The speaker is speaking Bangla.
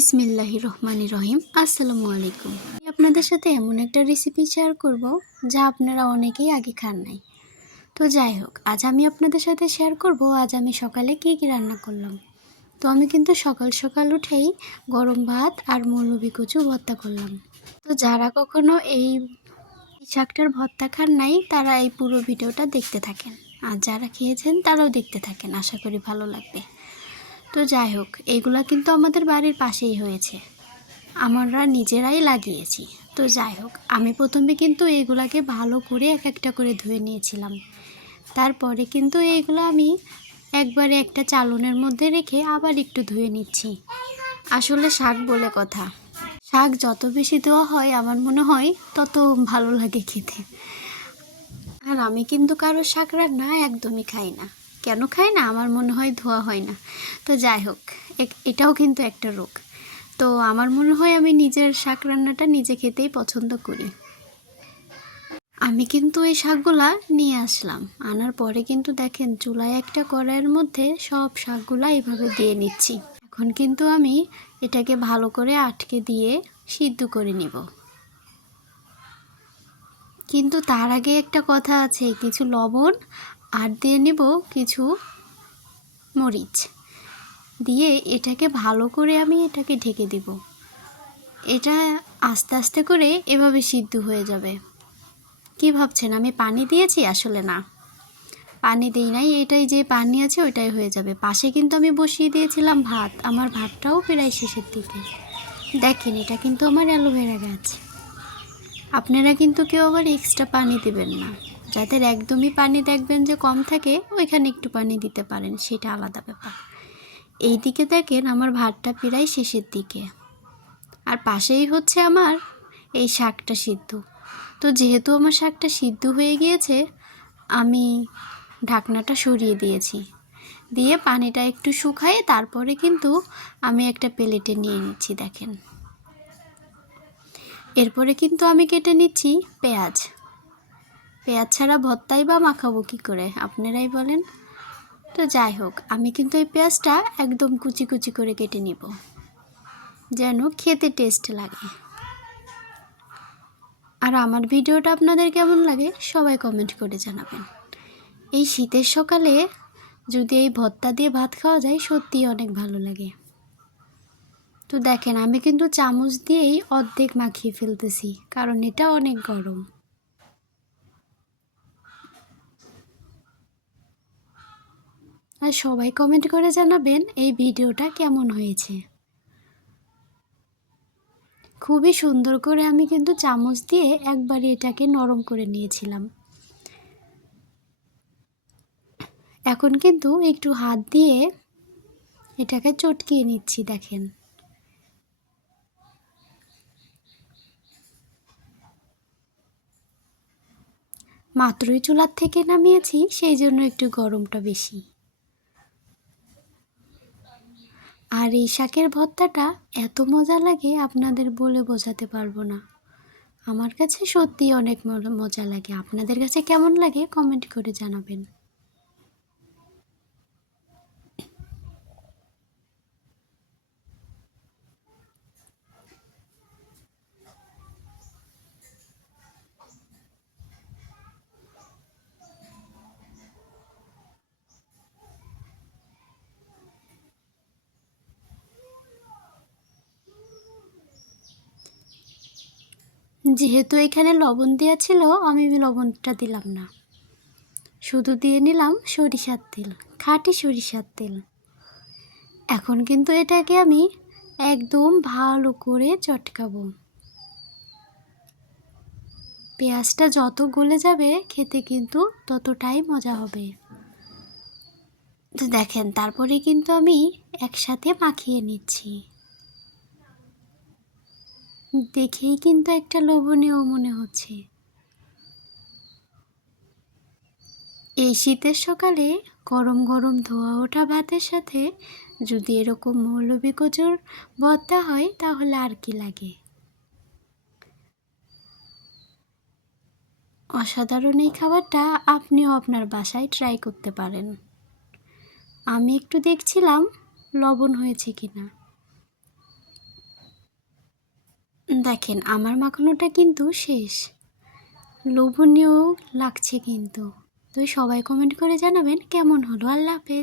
বিসমিল্লাহির রহমানির রহিম। আসসালামু আলাইকুম। আপনাদের সাথে এমন একটা রেসিপি শেয়ার করব যা আপনারা অনেকেই আগে খান নাই। তো যাই হোক, আজ আমি আপনাদের সাথে শেয়ার করব আজ আমি সকালে কী রান্না করলাম। তো আমি কিন্তু সকাল সকাল উঠেই গরম ভাত আর মৌলবি কচু ভর্তা করলাম। তো যারা কখনো এই শাকটার ভর্তা খান নাই তারা এই পুরো ভিডিওটা দেখতে থাকেন, আর যারা খেয়েছেন তারাও দেখতে থাকেন, আশা করি ভালো লাগবে। তো যাই হোক, এগুলা কিন্তু আমাদের বাড়ির পাশেই হয়েছে, আমরা নিজেরাই লাগিয়েছি। তো যাই হোক, আমি প্রথমে কিন্তু এইগুলাকে ভালো করে এক একটা করে ধুয়ে নিয়েছিলাম। তারপরে কিন্তু এইগুলো আমি একবারে একটা চালনের মধ্যে রেখে আবার একটু ধুয়ে নিচ্ছি। আসলে শাক বলে কথা, শাক যত বেশি ধোয়া হয় আমার মনে হয় তত ভালো লাগে খেতে। আর আমি কিন্তু কারো শাক রান্না একদমই খাই না। কেন খাই না? আমার মনে হয় ধোয়া হয় না। তো যাই হোক, এটাও কিন্তু একটা রোগ। তো আমার মনে হয় আমি নিজের শাক রান্নাটা নিজে খেতেই পছন্দ করি। আমি কিন্তু এই শাকগুলা নিয়ে আসলাম, আনার পরে কিন্তু দেখেন চুলায় একটা কড়াইয়ের মধ্যে সব শাকগুলা এইভাবে দিয়ে নিচ্ছি। এখন কিন্তু আমি এটাকে ভালো করে আটকে দিয়ে সিদ্ধ করে নিব। কিন্তু তার আগে একটা কথা আছে, কিছু লবণ আর দিয়ে নেব কিছু মরিচ দিয়ে এটাকে ভালো করে আমি এটাকে ঢেকে দেব। এটা আস্তে আস্তে করে এভাবে সিদ্ধ হয়ে যাবে। কি ভাবছেন আমি পানি দিয়েছি? আসলে না, পানি দিই নাই। এটাই যে পানি আছে ওইটাই হয়ে যাবে। পাশে কিন্তু আমি বসিয়ে দিয়েছিলাম ভাত, আমার ভাতটাও প্রায় শেষের দিকে। দেখেন, এটা কিন্তু আমার অ্যালোভেরা গাছ। আপনারা কিন্তু কেউ আবার এক্সট্রা পানি দেবেন না। যাদের একদমই পানি দেখবেন যে কম থাকে, ওইখানে একটু পানি দিতে পারেন, সেটা আলাদা ব্যাপার। এই দিকে দেখেন আমার ভাতটা প্রায় শেষের দিকে, আর পাশেই হচ্ছে আমার এই শাকটা সিদ্ধ। তো যেহেতু আমার শাকটা সিদ্ধ হয়ে গিয়েছে, আমি ঢাকনাটা সরিয়ে দিয়েছি, দিয়ে পানিটা একটু শুকায়ে তারপরে কিন্তু আমি একটা প্লেটে নিয়ে নিচ্ছি। দেখেন, এরপরে কিন্তু আমি কেটে নিচ্ছি পেঁয়াজ। পেঁয়াজ ছাড়া ভর্তাই বা মাখাবো কী করে, আপনারাই বলেন। তো যাই হোক, আমি কিন্তু এই পেঁয়াজটা একদম কুচি কুচি করে কেটে নিব, যেন খেতে টেস্ট লাগে। আর আমার ভিডিওটা আপনাদের কেমন লাগে সবাই কমেন্ট করে জানাবেন। এই শীতের সকালে যদি এই ভর্তা দিয়ে ভাত খাওয়া যায় সত্যিই অনেক ভালো লাগে। তো দেখেন, আমি কিন্তু চামচ দিয়েই অর্ধেক মাখিয়ে ফেলতেছি, কারণ এটা অনেক গরম। আর সবাই কমেন্ট করে জানাবেন এই ভিডিওটা কেমন হয়েছে। খুবই সুন্দর করে আমি কিন্তু চামচ দিয়ে একবারে এটাকে নরম করে নিয়েছিলাম। এখন কিন্তু একটু হাত দিয়ে এটাকে চটকিয়ে নিচ্ছি। দেখেন, মাত্রই চুলার থেকে নামিয়েছি, সেই জন্য একটু গরমটা বেশি। আর এই শাকের ভর্তাটা এত মজা লাগে আপনাদের বলে বোঝাতে পারবো না। আমার কাছে সত্যিই অনেক মজা লাগে। আপনাদের কাছে কেমন লাগে কমেন্ট করে জানাবেন। যেহেতু এখানে লবণ দেওয়া ছিল, আমি লবণটা দিলাম না, শুধু দিয়ে নিলাম সরিষার তেল, খাঁটি সরিষার তেল। এখন কিন্তু এটাকে আমি একদম ভালো করে চটকাবো। পেঁয়াজটা যত গলে যাবে খেতে কিন্তু ততটাই মজা হবে। তো দেখেন, তারপরে কিন্তু আমি একসাথে মাখিয়ে নিচ্ছি। দেখেই কিন্তু একটা লোভনীয় মনে হচ্ছে। এই শীতের সকালে গরম গরম ধোয়া ওঠা ভাতের সাথে যদি এরকম মৌলবি কচুর ভর্তা হয় তাহলে আর কি লাগে। অসাধারণ এই খাবারটা আপনিও আপনার বাসায় ট্রাই করতে পারেন। আমি একটু দেখছিলাম লবণ হয়েছে কিনা। দেখেন আমার মাখানোটা কিন্তু শেষ, লোভনীয় লাগছে কিন্তু। তো সবাই কমেন্ট করে জানাবেন কেমন হলো। আল্লাহ হাফেজ।